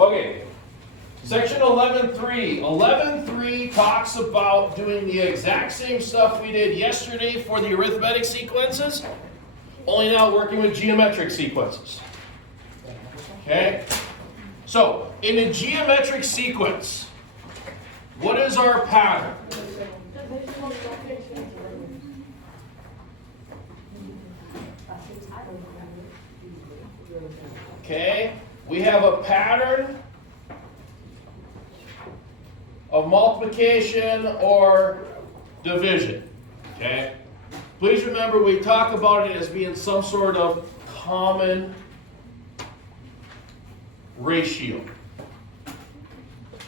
Okay, section 11.3. 11.3 talks about doing the exact same stuff we did yesterday for the arithmetic sequences, only now working with geometric sequences. Okay? So, in a geometric sequence, what is our pattern? Okay, we have a pattern of multiplication or division. Okay, please remember we talk about it as being some sort of common ratio.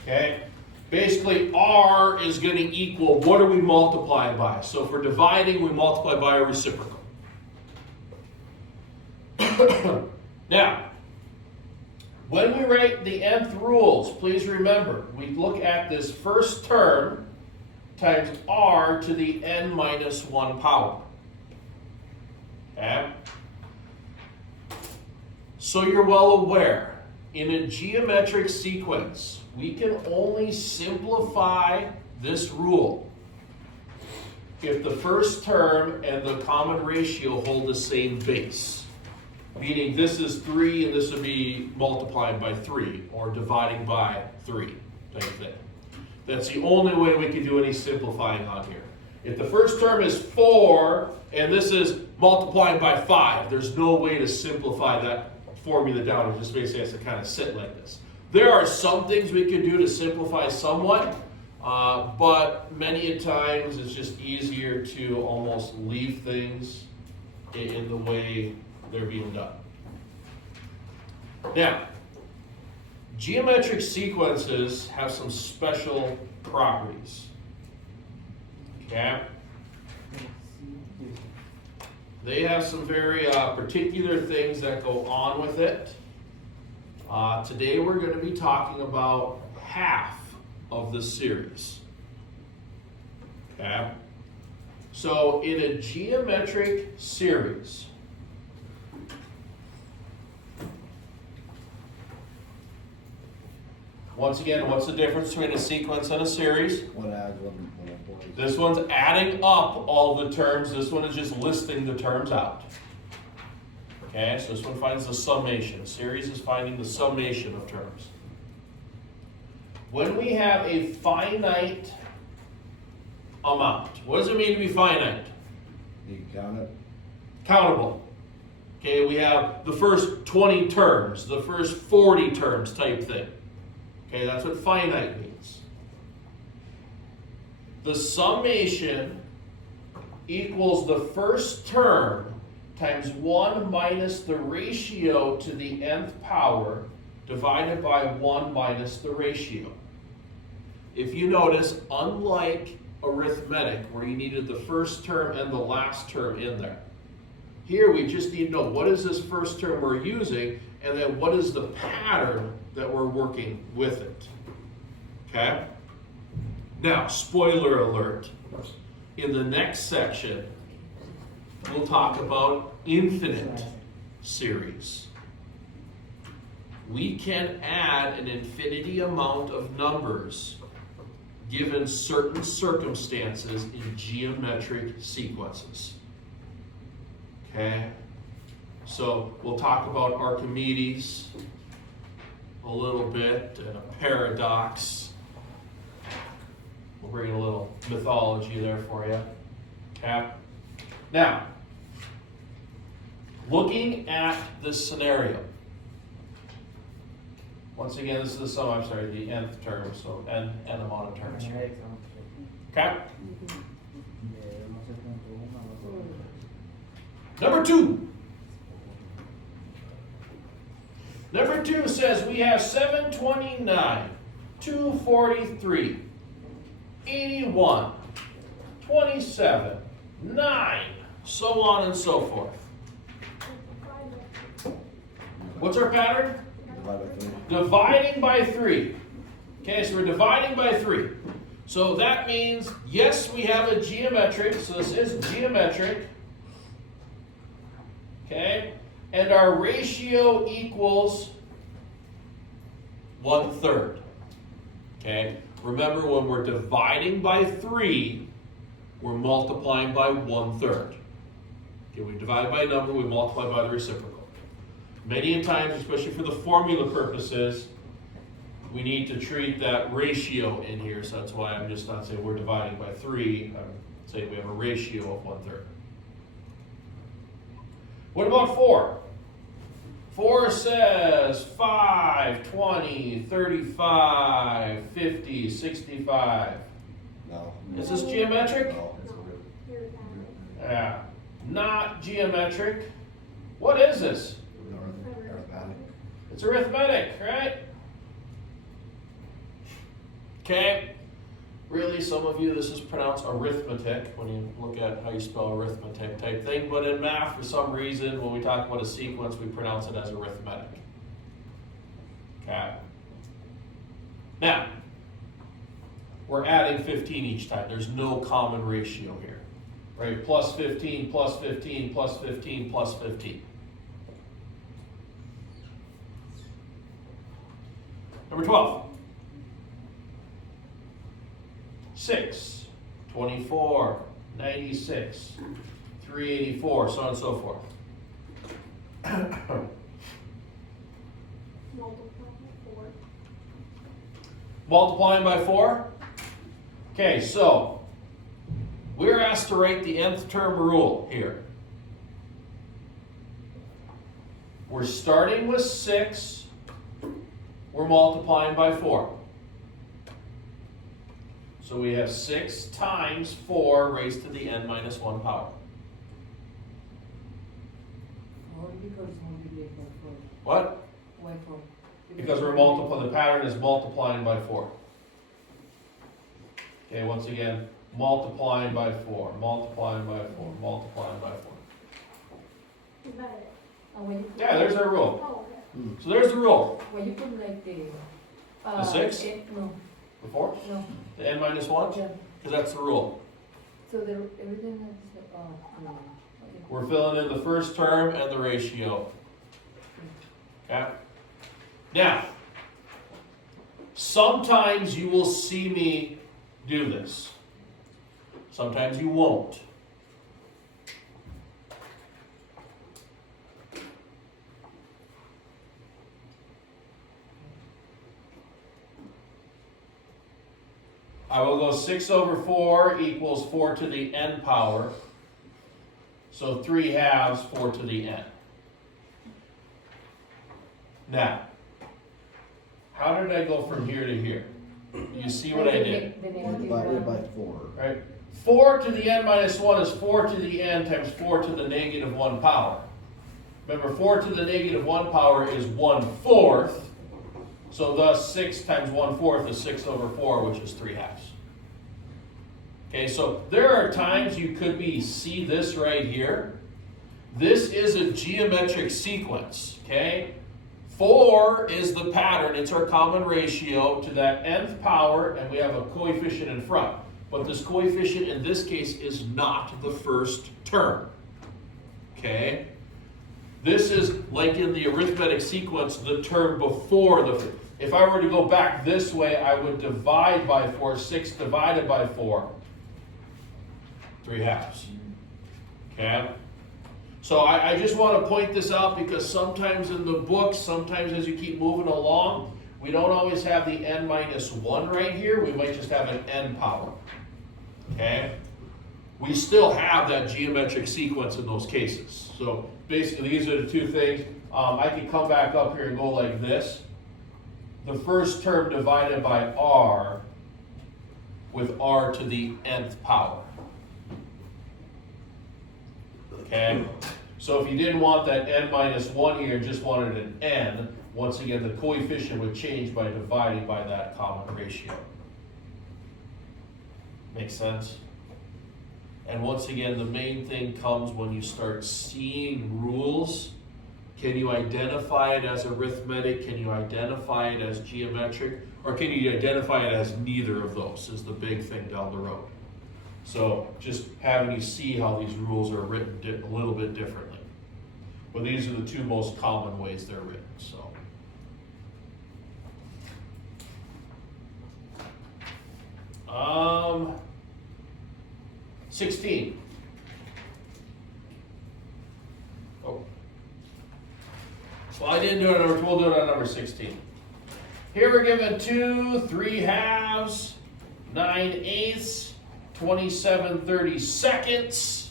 Okay, basically R is going to equal what are we multiplying by? So if we're dividing, we multiply by a reciprocal. Now, when we write the nth rules, please remember, we look at this first term times r to the n minus 1 power. Okay? So you're well aware, in a geometric sequence, we can only simplify this rule if the first term and the common ratio hold the same base. Meaning this is 3 and this would be multiplied by 3 or dividing by 3 type thing. That's the only way we can do any simplifying on here. If the first term is 4 and this is multiplying by 5, there's no way to simplify that formula down. It just basically has to kind of sit like this. There are some things we can do to simplify somewhat, but many a times it's just easier to almost leave things in the way they're being done. Now, geometric sequences have some special properties. Okay? They have some very particular things that go on with it. Today we're going to be talking about half of the series. Okay? So in a geometric series, once again, what's the difference between a sequence and a series? One adds, one avoids. This one's adding up all the terms. This one is just listing the terms out. Okay, so this one finds the summation. Series is finding the summation of terms. When we have a finite amount, what does it mean to be finite? You can count it. Countable. Okay, we have the first 20 terms, the first 40 terms type thing. Okay, that's what finite means. The summation equals the first term times 1 minus the ratio to the nth power divided by 1 minus the ratio. If you notice, unlike arithmetic where you needed the first term and the last term in there, here we just need to know what is this first term we're using and then what is the pattern that we're working with it. Okay? Now, spoiler alert. In the next section, we'll talk about infinite series. We can add an infinity amount of numbers given certain circumstances in geometric sequences. Okay? So we'll talk about Archimedes a little bit and a paradox. We'll bring in a little mythology there for you. Okay? Now, looking at this scenario. Once again, this is the sum, the nth term, so n amount of terms here. Okay? Number 2. Number 2 says we have 729, 243, 81, 27, 9, so on and so forth. What's our pattern? Dividing by 3. Okay, so we're dividing by 3. So that means, yes, we have a geometric, so this is geometric. Okay, and our ratio equals 1/3. Okay? Remember, when we're dividing by 3, we're multiplying by 1/3. Okay, we divide by a number, we multiply by the reciprocal. Many times, especially for the formula purposes, we need to treat that ratio in here, so that's why I'm just not saying we're dividing by 3, I'm saying we have a ratio of 1/3. What about 4? 4 says 5, 20, 35, 50, 65. No. Is this geometric? No, it's Yeah. Not geometric. What is this? arithmetic. It's arithmetic, right? Okay. Really, some of you, this is pronounced arithmetic when you look at how you spell arithmetic type thing. But in math, for some reason, when we talk about a sequence, we pronounce it as arithmetic. Okay. Now, we're adding 15 each time. There's no common ratio here. Right? Plus 15, plus 15, plus 15, plus 15. Number 12. 6, 24, 96, 384, so on and so forth. Multiplying by 4? Okay, so we're asked to write the nth term rule here. We're starting with 6, we're multiplying by 4. So we have 6 times 4 raised to the n minus 1 power. Only because it's multiplied by 4. What? Why 4? Because we're multiplying, the pattern is multiplying by 4. Okay, once again, multiplying by 4, multiplying by 4, multiplying by 4. Is that it? And when you put Yeah, there's our rule. Oh, okay. So there's the rule. When you put like the. The 6? No, The 4? no. The n minus 1? Yeah. Because that's the rule. So the, everything is, no. Okay. We're filling in the first term and the ratio. Okay? Now, sometimes you will see me do this. Sometimes you won't. I will go 6 over 4 equals 4 to the n power. So 3 halves, 4 to the n. Now, how did I go from here to here? You see what I did? The negative Divided by one. 4. Right? 4 to the n minus 1 is 4 to the n times 4 to the negative 1 power. Remember, 4 to the negative 1 power is 1/4. So thus 6 times 1/4 is 6 over 4, which is 3 halves. Okay, so there are times you could see this right here. This is a geometric sequence, okay? 4 is the pattern, it's our common ratio to that nth power, and we have a coefficient in front. But this coefficient in this case is not the first term, okay? This is like in the arithmetic sequence, the term before the. If I were to go back this way, I would divide by 4. 6 divided by 4. 3 halves. Okay? So I just want to point this out because sometimes in the books, sometimes as you keep moving along, we don't always have the n minus 1 right here. We might just have an n power. Okay? We still have that geometric sequence in those cases. So basically, these are the two things. I can come back up here and go like this. The first term divided by r with r to the nth power. Okay? So if you didn't want that n minus 1 here and just wanted an n, once again, the coefficient would change by dividing by that common ratio. Make sense? And once again, the main thing comes when you start seeing rules. Can you identify it as arithmetic? Can you identify it as geometric? Or can you identify it as neither of those is the big thing down the road. So just having you see how these rules are written a little bit differently. But these are the two most common ways they're written. So 16. Oh. So I didn't do it on number, we'll do it on number 16. Here we're given 2 3/2, 9/8, 27/32.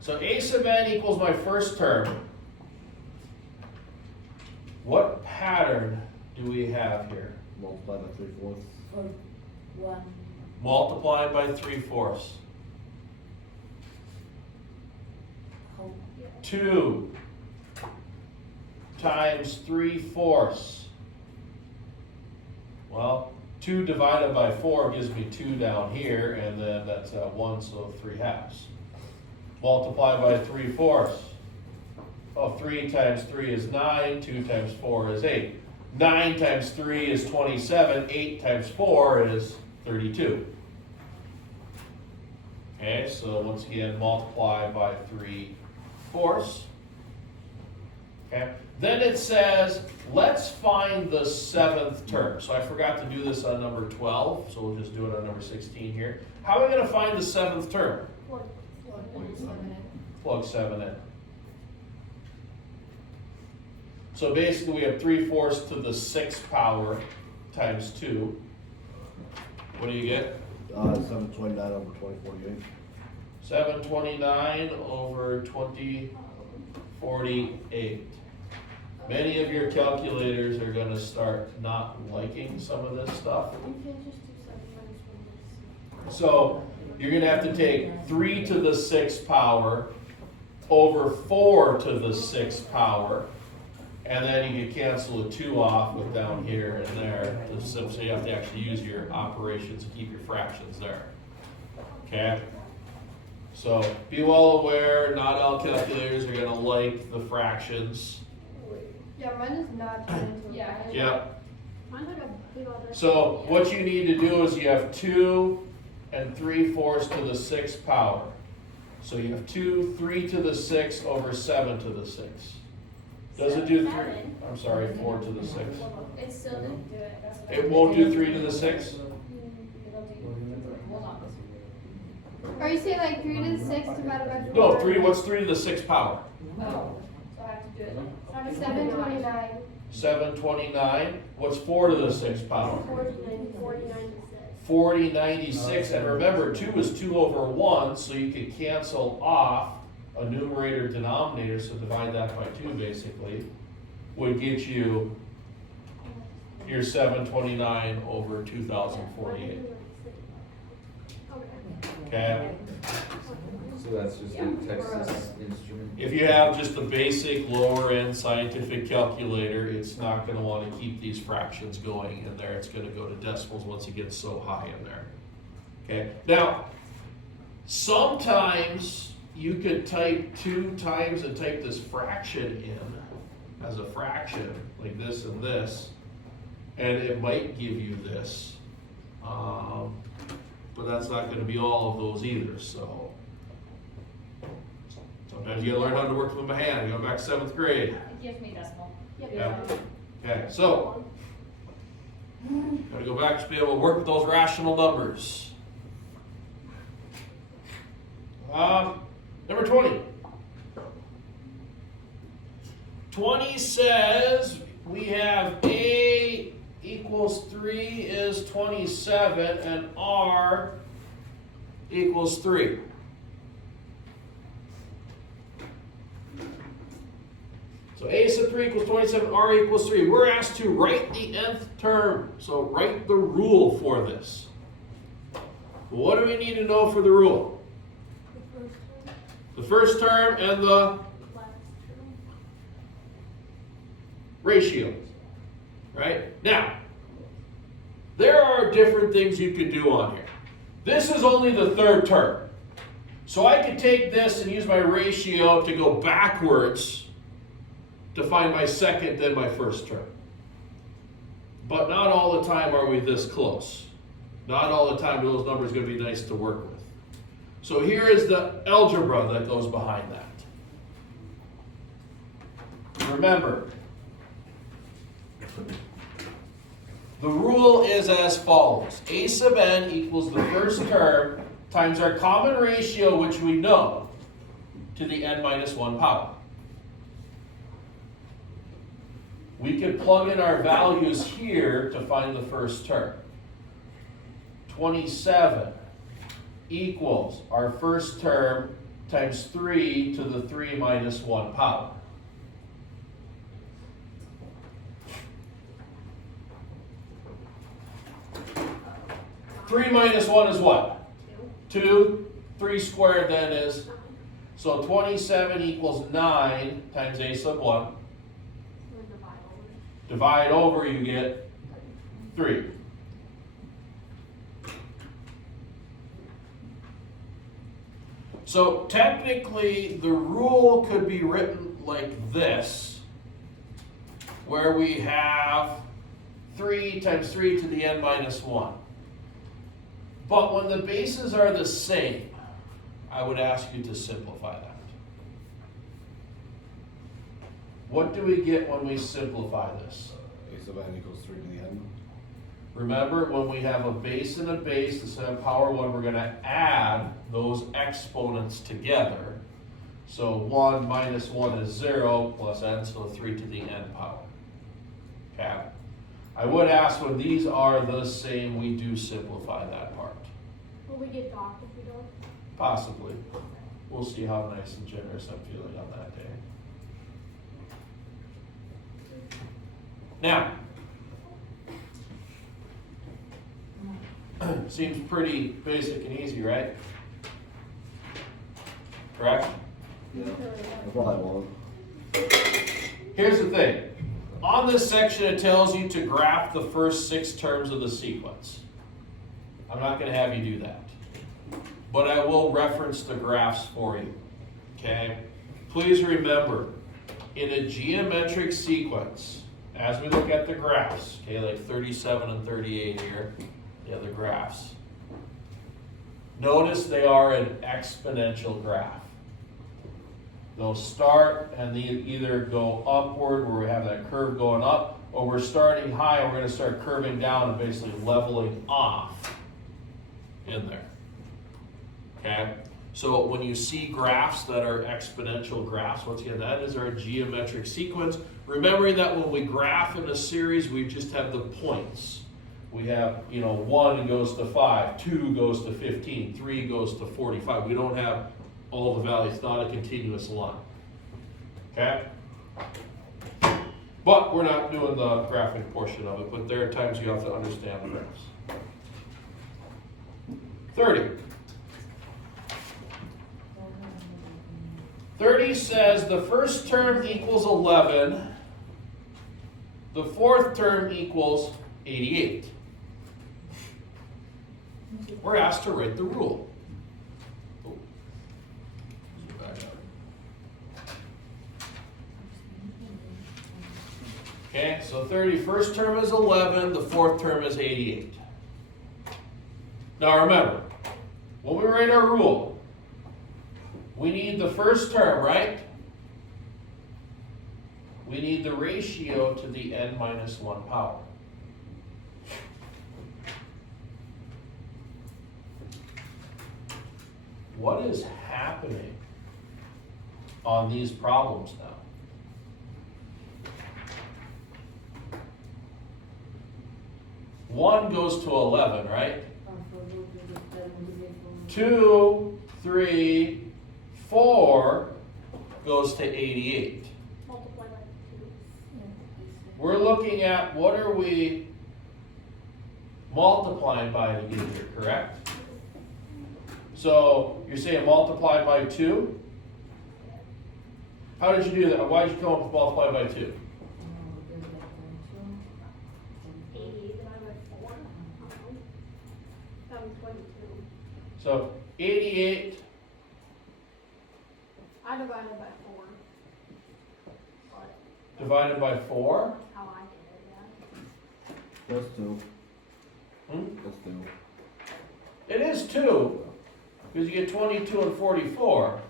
So a sub n equals my first term. What pattern do we have here? Multiply by 3/4. For one, Multiplied by 3/4. how, 2 times 3/4. Well, 2 divided by 4 gives me 2 down here, and then that's 1, so 3/2. Multiply by 3/4. Oh, 3 times 3 is 9, 2 times 4 is 8. 9 times 3 is 27, 8 times 4 is 32. Okay, so once again, multiply by 3/4. Okay, then it says, let's find the 7th term. So I forgot to do this on number 12, so we'll just do it on number 16 here. How are we going to find the 7th term? Plug 7 in. So basically we have 3/4 to the 6th power times 2. What do you get? 729 over 2048. 729 over 2048. Many of your calculators are going to start not liking some of this stuff. You can just do 7 minus 1. So you're going to have to take 3 to the 6th power over 4 to the 6th power. And then you can cancel a 2 off with down here and there. So you have to actually use your operations to keep your fractions there. Okay? So be well aware, not all calculators are going to like the fractions. Yeah, mine is not turned into a fraction. Yep. Mine's like a big old. So what you need to do is you have 2 and 3/4 to the 6th power. So you have 2, 3 to the 6 over 7 to the 6. Does it do 3? I'm sorry, 4 to the 6. It still didn't do it. That's what It won't do 3 to the 6? It'll do, hold on. Or you say like 3 to the 6 divided by 4? No, 3, what's 3 to the 6th power? Oh, so I have to do it. 729. 729. What's 4 to the 6th power? 4096. And remember, 2 is 2 over 1, so you could cancel off a numerator denominator, so divide that by 2 basically, would get you your 729 over 2048. Okay? So that's just a Texas instrument. If you have just a basic lower end scientific calculator, it's not going to want to keep these fractions going in there. It's going to go to decimals once it gets so high in there. Okay? Now, sometimes you could type 2 times and type this fraction in as a fraction, like this and this, and it might give you this. But that's not going to be all of those either, so. Sometimes you gotta learn how to work with them by hand. Go back to 7th grade. It gives me decimal. Yeah. Okay, so. Gotta go back to be able to work with those rational numbers. Number 20. 20 says we have A equals 3 is 27 and R equals 3. So A sub 3 equals 27, R equals 3. We're asked to write the nth term. So write the rule for this. What do we need to know for the rule? The first term and the ratio. Right? Now, there are different things you could do on here. This is only the third term. So I could take this and use my ratio to go backwards to find my second, then my first term. But not all the time are we this close. Not all the time are those numbers going to be nice to work with. So here is the algebra that goes behind that. Remember, the rule is as follows. A sub n equals the first term times our common ratio, which we know, to the n minus 1 power. We could plug in our values here to find the first term. 27 equals our first term times 3 to the 3 minus 1 power. Three minus 1 is what? 2. 3 squared then is, so 27 equals 9 times a sub 1. Divide over, you get 3. So technically, the rule could be written like this, where we have 3 times 3 to the n minus 1. But when the bases are the same, I would ask you to simplify that. What do we get when we simplify this? A sub n equals 3 to the n. Remember, when we have a base and a base, instead of power 1, we're going to add those exponents together. So 1 minus 1 is 0 plus n, so 3 to the n power. Okay? I would ask when these are the same, we do simplify that part. Will we get docked if we don't? Possibly. We'll see how nice and generous I'm feeling on that day. Now, seems pretty basic and easy, right? Correct? Yeah. I probably won't. Here's the thing. On this section, it tells you to graph the first 6 terms of the sequence. I'm not going to have you do that. But I will reference the graphs for you. Okay? Please remember, in a geometric sequence, as we look at the graphs, okay, like 37 and 38 here, the other graphs, notice they are an exponential graph. They'll start and they either go upward where we have that curve going up, or we're starting high and we're going to start curving down and basically leveling off in there. Okay? So when you see graphs that are exponential graphs, once again, that is our geometric sequence. Remembering that when we graph in a series, we just have the points. We have, 1 goes to 5, 2 goes to 15, 3 goes to 45. We don't have all the values, it's not a continuous line. Okay? But we're not doing the graphing portion of it, but there are times you have to understand the graphs. 30. 30 says the first term equals 11, the fourth term equals 88. We're asked to write the rule. Okay, so 30, first term is 11, the fourth term is 88. Now remember, when we write our rule, we need the first term, right? We need the ratio to the n minus 1 power. What is happening on these problems now? One goes to 11, right? 2, 3, 4 goes to 88. Multiply by 2. We're looking at what are we multiplying by to get here, correct? So you're saying multiply by 2? How did you do that? Why did you come up with multiply by 2? 88 divided by 4. That was 22. So 88, I divided by 4. But divided by 4? that's how I did it, yeah. That's 2. Hmm? That's 2. It is 2, because you get 22 and 44.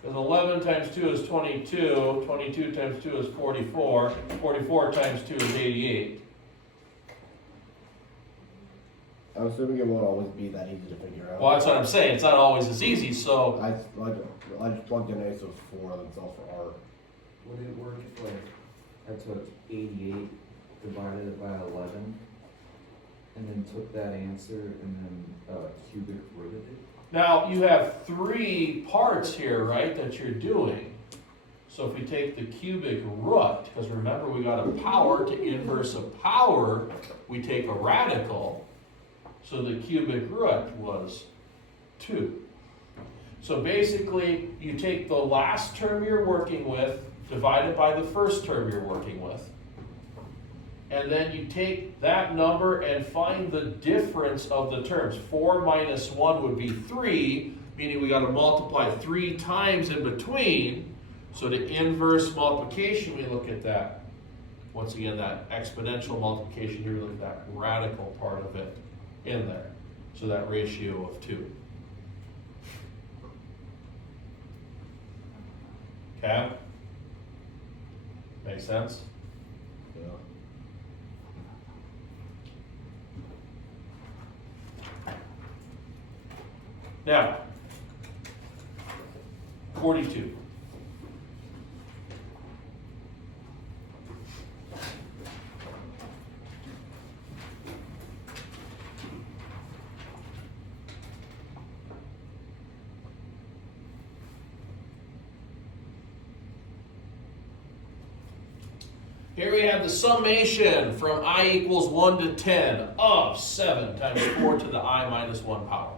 Because 11 times 2 is 22, 22 times 2 is 44, 44 times 2 is 88. I'm assuming it won't always be that easy to figure out. Well, that's what I'm saying, it's not always as easy, so, I just plugged in A, so it's 4, and then solve for R. Would it work if like I took 88, divided it by 11, and then took that answer and then cubic rooted it? now you have 3 parts here, right, that you're doing. So if we take the cubic root, because remember we got a power, to inverse a power, we take a radical. So the cubic root was 2. So basically, you take the last term you're working with, divided by the first term you're working with, and then you take that number and find the difference of the terms. 4 minus 1 would be 3, meaning we got to multiply 3 times in between. So to inverse multiplication, we look at that. Once again, that exponential multiplication here, we look at that radical part of it in there. So that ratio of 2. Okay? Make sense? Yeah. Now, 42. Here we have the summation from I equals 1 to 10 of 7 times 4 to the I minus 1 power.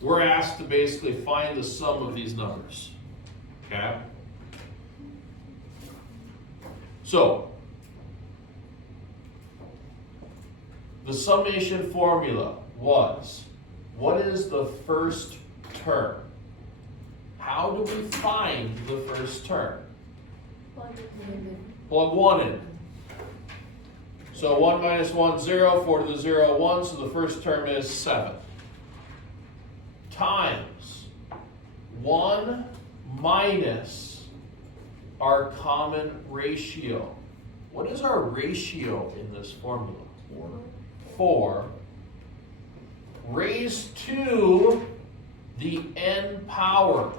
We're asked to basically find the sum of these numbers. Okay? So, the summation formula was, what is the first term? How do we find the first term? Plug 1 in. So 1 minus 1, 0, 4 to the 0, 1, so the first term is 7. Times 1 minus our common ratio. What is our ratio in this formula? 4. Raised to the n power.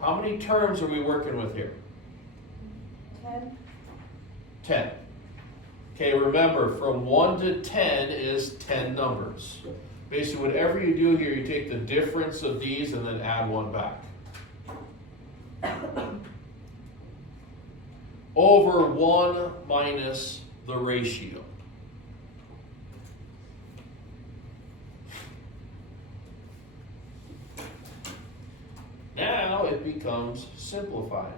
How many terms are we working with here? 10. Okay, remember, from 1 to 10 is 10 numbers. Basically, whatever you do here, you take the difference of these and then add 1 back. Over 1 minus the ratio. Now it becomes simplified.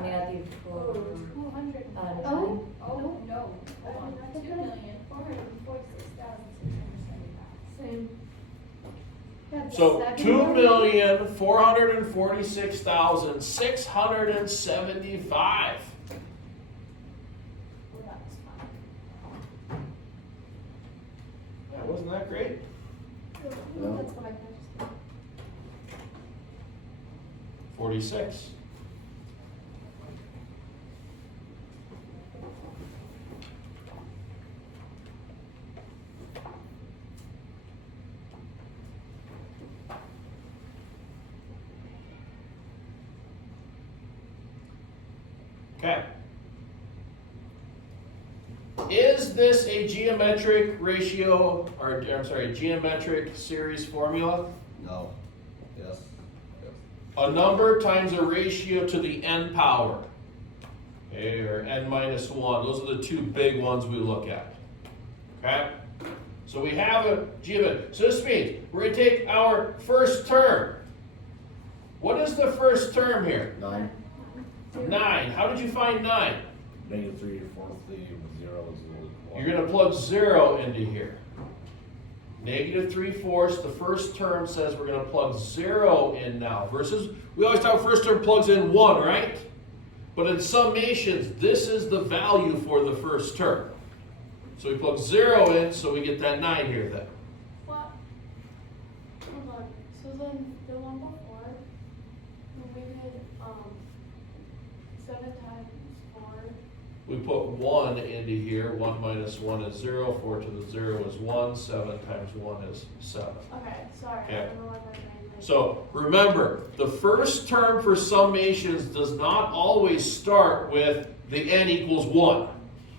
Negative 4. 200. Oh. Oh, no. Hold on. 2,446,675. Same. That's So 7 2,446,675. Well, that was fine. Yeah, wasn't that great? That's what I just 46. Okay. Is this a geometric ratio, or I'm sorry, geometric series formula? No. Yes. Yes. A number times a ratio to the n power. Okay, or n minus 1. Those are the two big ones we look at. Okay? So we have a geometric. So this means we're going to take our first term. What is the first term here? 9. 9. How did you find 9? Negative 3 fourth the 0 is You're going to plug 0 into here. Negative 3/4, the first term says we're gonna plug 0 in now, versus, we always talk first term plugs in 1, right? But in summations, this is the value for the first term. So we plug 0 in, so we get that 9 here then. What? Hold on. So then the one before, when we did 7 times 4. We put 1 into here, 1 minus 1 is 0, 4 to the 0 is 1, 7 times 1 is 7. Okay, sorry. Okay. I don't know what my brain is. So remember, the first term for summations does not always start with the n equals 1.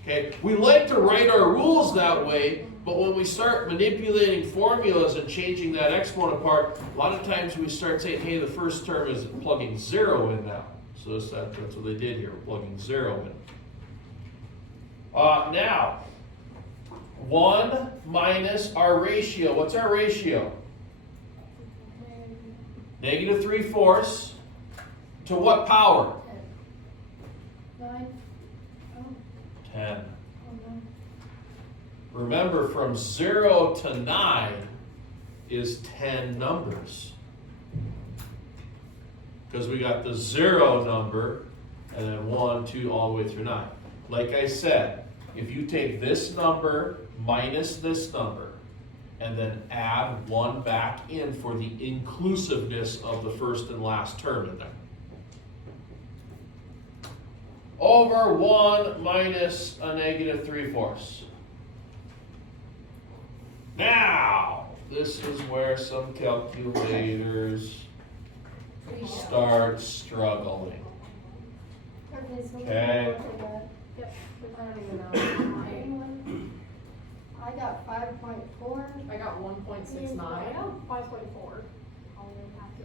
Okay, we like to write our rules that way, but when we start manipulating formulas and changing that exponent apart, a lot of times we start saying, hey, the first term is plugging 0 in now. So that's what they did here, plugging 0 in. Now, 1 minus our ratio. What's our ratio? Negative 3/4 to what power? 9. 10. Oh no. Remember, from 0 to 9 is 10 numbers. Because we got the 0 number, and then 1, 2, all the way through 9. Like I said, if you take this number minus this number, and then add 1 back in for the inclusiveness of the first and last term in there. Over 1 minus a negative 3/4. Now, this is where some calculators start struggling. Okay, so Okay. Yep. I don't even know. I got 5.4. I got 1.69. I got 5.4.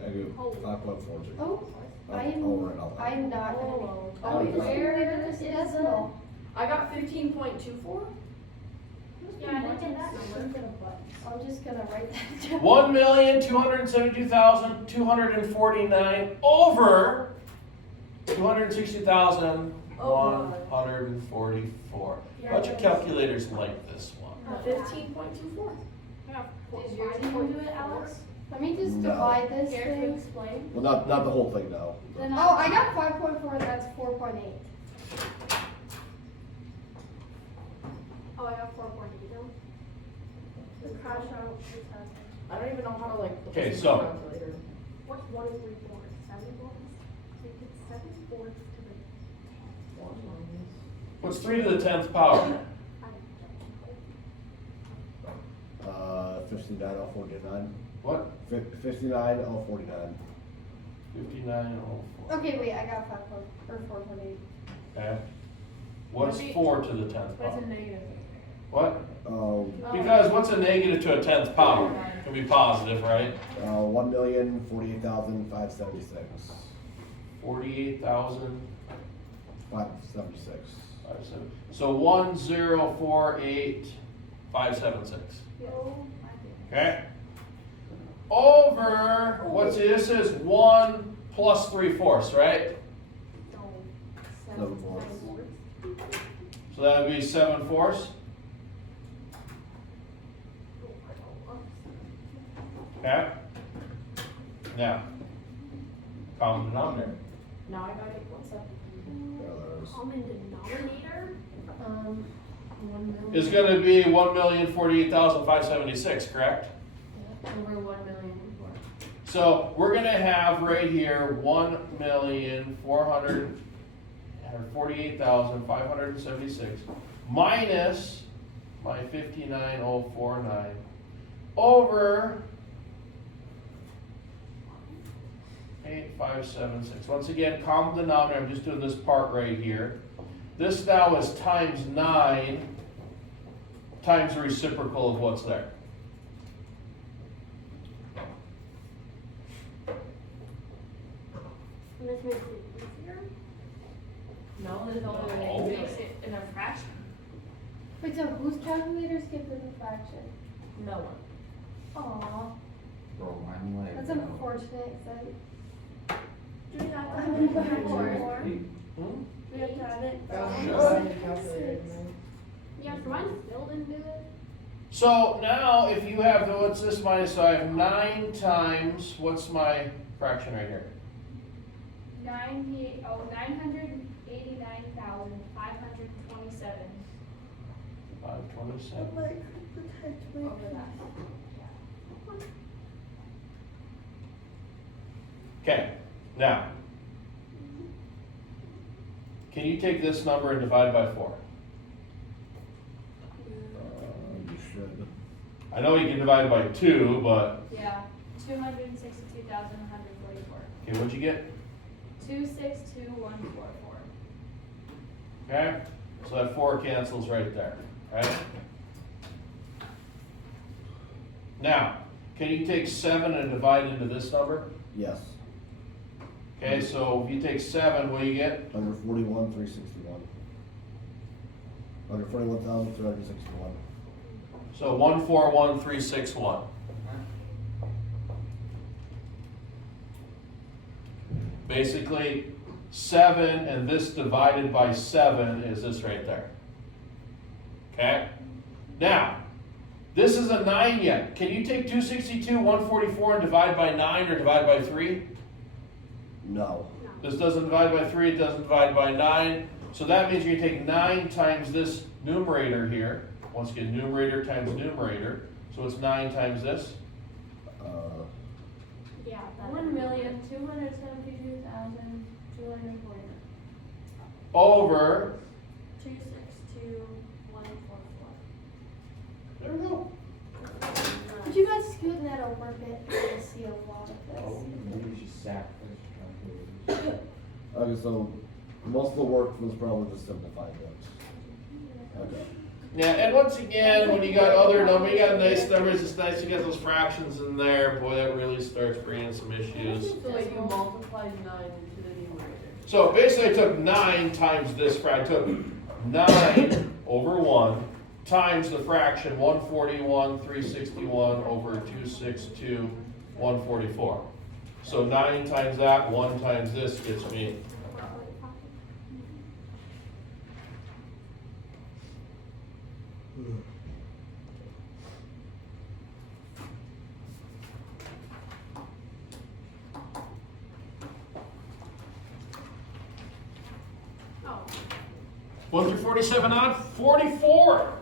I do 5.4 too. Oh, I'll I'm write all that. not gonna be. Oh, Oh, is where is the decimal? I got 15.24. Yeah, I didn't get that number. I'm just gonna write that down. 1,272,249 over 260,144. Bunch of calculators like this one. 15.24. I got Did yours even do it, Alex? Let me just No. divide this Care to thing. explain? Well, not the whole thing, no. Then Oh, I got 5.4, that's 4.8. Oh, I got 4.8 now. The crash out. I don't even know how to like. put Okay, this in so- a calculator. What's 1 and 3/4? 7 fourths? So you get 7/4 to the. 1 minus. What's 3 to the 10th power? I don't know. 59,049. What? 59,049. 5904. Okay, wait, I got 4.8. Okay. What's 4 to the 10th But it's power? a negative. What? Oh, Because what's a negative to a 10th power? It can be positive, right? 1,048,576. 48,000. 576. 57. So 1,048,576. Okay? Over, what's this is 1 plus 3/4, right? 7/4. So that would be 7/4. Okay? Now, common denominator. Now I got 8.7. Yeah, there's. Common denominator? 1 million. Is gonna be 1,048,576, correct? Over 1 million before. So we're gonna have right here 1,448,576 minus my 59,049 over 8,576. Once again, common denominator, I'm just doing this part right here. This now is times 9 times the reciprocal of what's there. And this makes it easier. No, there's only a No. It negative. makes it in a fraction. Wait, so whose calculator skipped the fraction? No one. Aw, Bro, I'm like. that's unfortunate, 'cause Do we have to I have it don't before? know. Hmm? Do we have to have it? Got Sure. 1 calculator. Yeah, so mine's filled in good. So now if you have, what's this minus, so I have 9 times, what's my fraction right here? 989,527. 527. Over that. Okay, now, can you take this number and divide by 4? You should. I know you can divide by 2, but, Yeah, 262,144. okay, what'd you get? 262,144. Okay, so that 4 cancels right there, right? Now, can you take 7 and divide into this number? Yes. Okay, so if you take 7, what do you get? 141,361. 141,361. So 141,361. Basically, 7 and this divided by 7 is this right there. Okay? Now, this is a 9 yet. Can you take 262, 144 and divide by 9 or divide by 3? No. This doesn't divide by 3, it doesn't divide by 9. So that means you're going to take 9 times this numerator here. Once again, numerator times numerator. So it's 9 times this. Yeah. 1,272,249. Over. 262,144. There we go. Could you guys scoot that over a bit? I see a lot of Oh, this. maybe you should sack this. Okay, so most of the work was probably the simplified ones. Okay. Yeah, and once again, when you got other numbers, you got nice numbers, it's nice you got those fractions in there. Boy, that really starts bringing some issues. So like you multiplied 9 into the numerator. So basically I took 9 times this fraction. I took 9 over 1 times the fraction 141,361 over 262,144. So 9 times that, 1 times this gets me. Oh. 1 through 47 on 44.